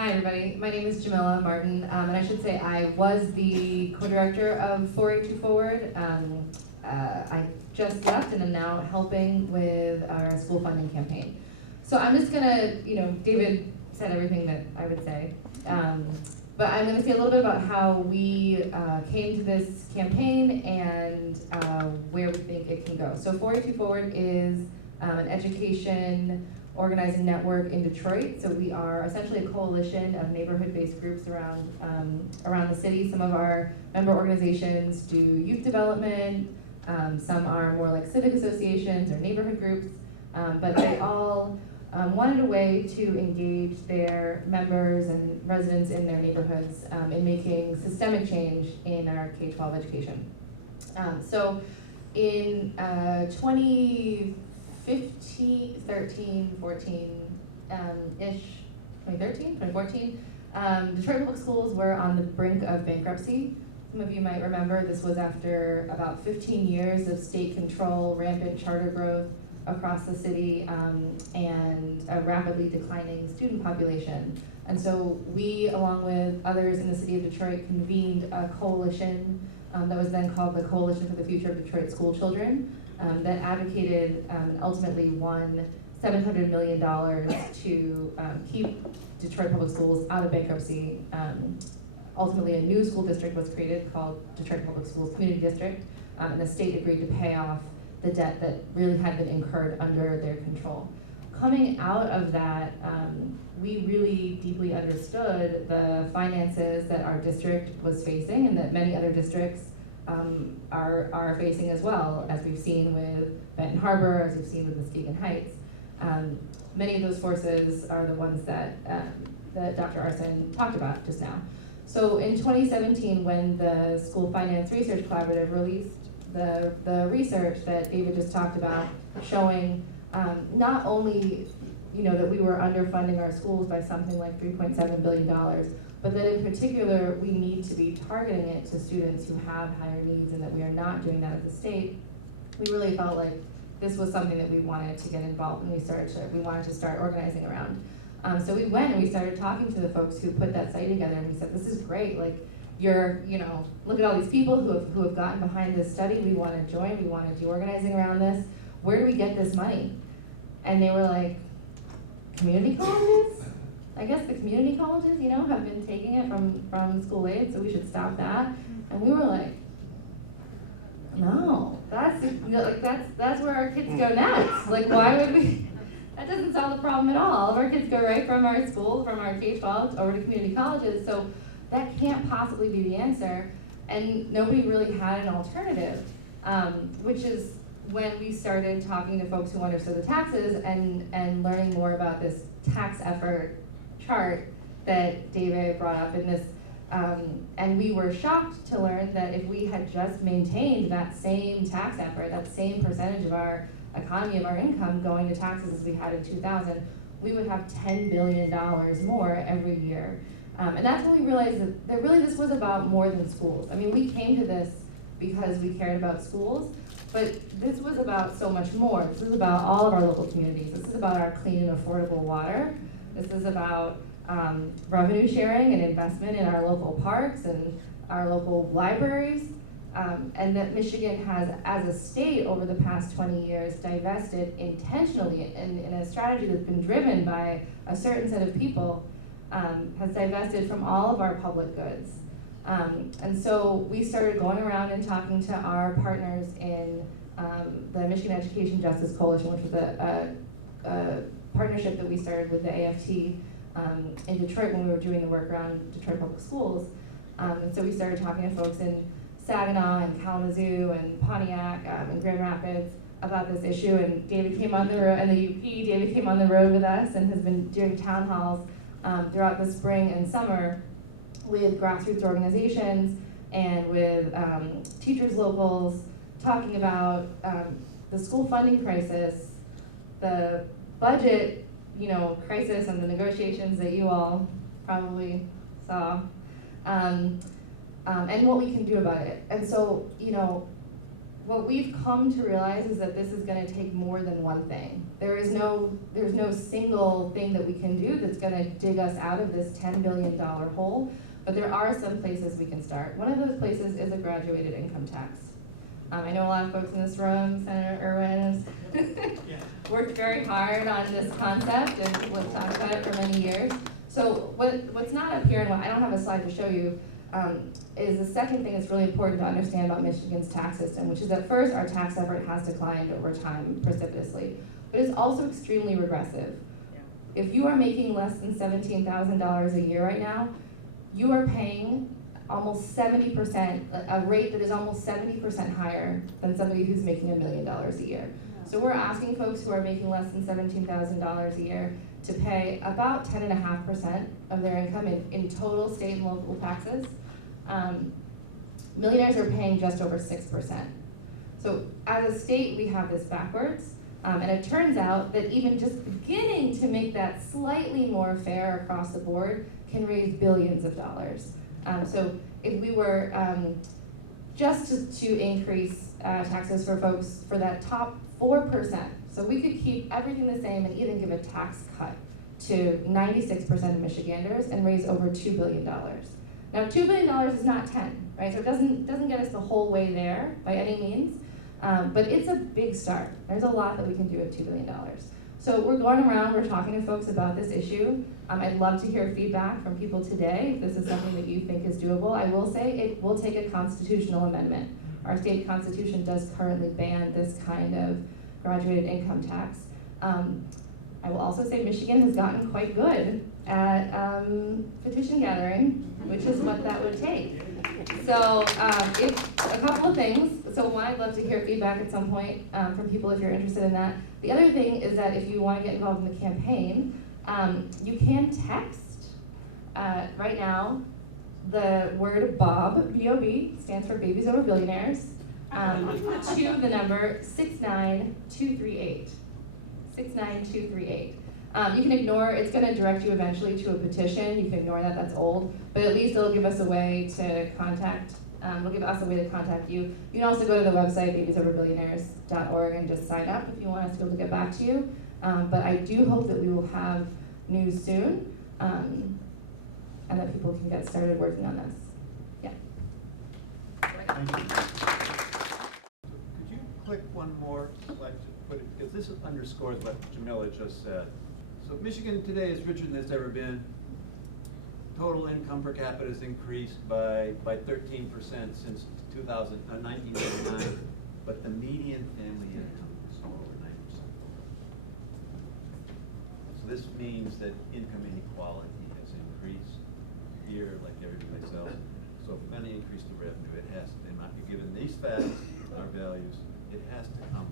Hi everybody, my name is Jamila Martin, and I should say I was the co-director of 482 Forward. I just left and am now helping with our school funding campaign. So I'm just gonna, David said everything that I would say, but I'm gonna say a little bit about how we came to this campaign and where we think it can go. So 482 Forward is an education organizing network in Detroit. So we are essentially a coalition of neighborhood-based groups around the city. Some of our member organizations do youth development. Some are more like civic associations or neighborhood groups. But they all wanted a way to engage their members and residents in their neighborhoods in making systemic change in our K-12 education. So in 2014, 2014, Detroit Public Schools were on the brink of bankruptcy. Some of you might remember this was after about 15 years of state control, rampant charter growth across the city, and a rapidly declining student population. And so we, along with others in the city of Detroit, convened a coalition that was then called the Coalition for the Future of Detroit School Children, that advocated ultimately won $700 million to keep Detroit Public Schools out of bankruptcy. Ultimately, a new school district was created called Detroit Public Schools Community District, and the state agreed to pay off the debt that really had been incurred under their control. Coming out of that, we really deeply understood the finances that our district was facing and that many other districts are facing as well, as we've seen with Benton Harbor, as we've seen with Muskegon Heights. Many of those forces are the ones that Dr. Arson talked about just now. So in 2017, when the School Finance Research Collaborative released the research that David just talked about, showing not only that we were underfunding our schools by something like $3.7 billion, but that in particular we need to be targeting it to students who have higher needs and that we are not doing that as a state, we really felt like this was something that we wanted to get involved in. We wanted to start organizing around. So we went and we started talking to the folks who put that site together, and we said, this is great, like look at all these people who have gotten behind this study. We want to join, we want to do organizing around this. Where do we get this money? And they were like, community colleges? I guess the community colleges, have been taking it from school aid, so we should stop that. And we were like, no, that's where our kids go next. Like, why would we? That doesn't solve the problem at all. All of our kids go right from our school, from our K-12 over to community colleges. So that can't possibly be the answer. And nobody really had an alternative, which is when we started talking to folks who understood the taxes and learning more about this tax effort chart that David brought up in this. And we were shocked to learn that if we had just maintained that same tax effort, that same percentage of our economy, of our income going to taxes as we had in 2000, we would have $10 billion more every year. And that's when we realized that really this was about more than schools. I mean, we came to this because we cared about schools, but this was about so much more. This is about all of our local communities. This is about our clean and affordable water. This is about revenue sharing and investment in our local parks and our local libraries. And that Michigan has, as a state over the past 20 years, divested intentionally in a strategy that's been driven by a certain set of people, has divested from all of our public goods. And so we started going around and talking to our partners in the Michigan Education Justice Coalition, which was a partnership that we started with the AFT in Detroit when we were doing the work around Detroit Public Schools. And so we started talking to folks in Saginaw and Kalamazoo and Pontiac and Grand Rapids about this issue, and David came on the road, and the UP, David came on the road with us and has been doing town halls throughout the spring and summer with grassroots organizations and with teachers locals, talking about the school funding crisis, the budget crisis and the negotiations that you all probably saw, and what we can do about it. And so, what we've come to realize is that this is gonna take more than one thing. There's no single thing that we can do that's gonna dig us out of this $10 billion hole, but there are some places we can start. One of those places is a graduated income tax. I know a lot of folks in this room, Senator Irwin has worked very hard on this concept, and we've talked about it for many years. So what's not up here, and what I don't have a slide to show you, is the second thing that's really important to understand about Michigan's tax system, which is that first, our tax effort has declined over time precipitously, but it's also extremely regressive. Yeah. If you are making less than $17,000 a year right now, you are paying almost 70%, a rate that is almost 70% higher than somebody who's making $1 million a year. So we're asking folks who are making less than $17,000 a year to pay about 10.5% of their income in total state and local taxes. Millionaires are paying just over 6%. So as a state, we have this backwards. And it turns out that even just beginning to make that slightly more fair across the board can raise billions of dollars. So if we were just to increase taxes for folks for that top 4%, so we could keep everything the same and even give a tax cut to 96% of Michiganders and raise over $2 billion. Now, $2 billion is not 10, right? So it doesn't get us the whole way there by any means, but it's a big start. There's a lot that we can do with $2 billion. So we're going around, we're talking to folks about this issue. I'd love to hear feedback from people today if this is something that you think is doable. I will say it will take a constitutional amendment. Our state constitution does currently ban this kind of graduated income tax. I will also say Michigan has gotten quite good at petition gathering, which is what that would take. So a couple of things. So one, I'd love to hear feedback at some point from people if you're interested in that. The other thing is that if you want to get involved in the campaign, you can text right now the word BOB, B-O-B, stands for Babies Over Billionaires, to the number 69238. 69238. You can ignore, it's going to direct you eventually to a petition. You can ignore that, that's old, but at least it'll give us a way to contact, it'll give us a way to contact you. You can also go to the website, babiesoverbillionaires.org, and just sign up if you want us to be able to get back to you. But I do hope that we will have news soon, and that people can get started working on this. Yeah. Thank you. Could you click one more slide to put it, because this underscores what Jamila just said. So Michigan today is richer than it's ever been. Total income per capita has increased by 13% since 1999, but the median family income is over 9%. So this means that income inequality has increased here, like every place else. So if we're going to increase the revenue, it has to, and not be given these facts, our values, it has to come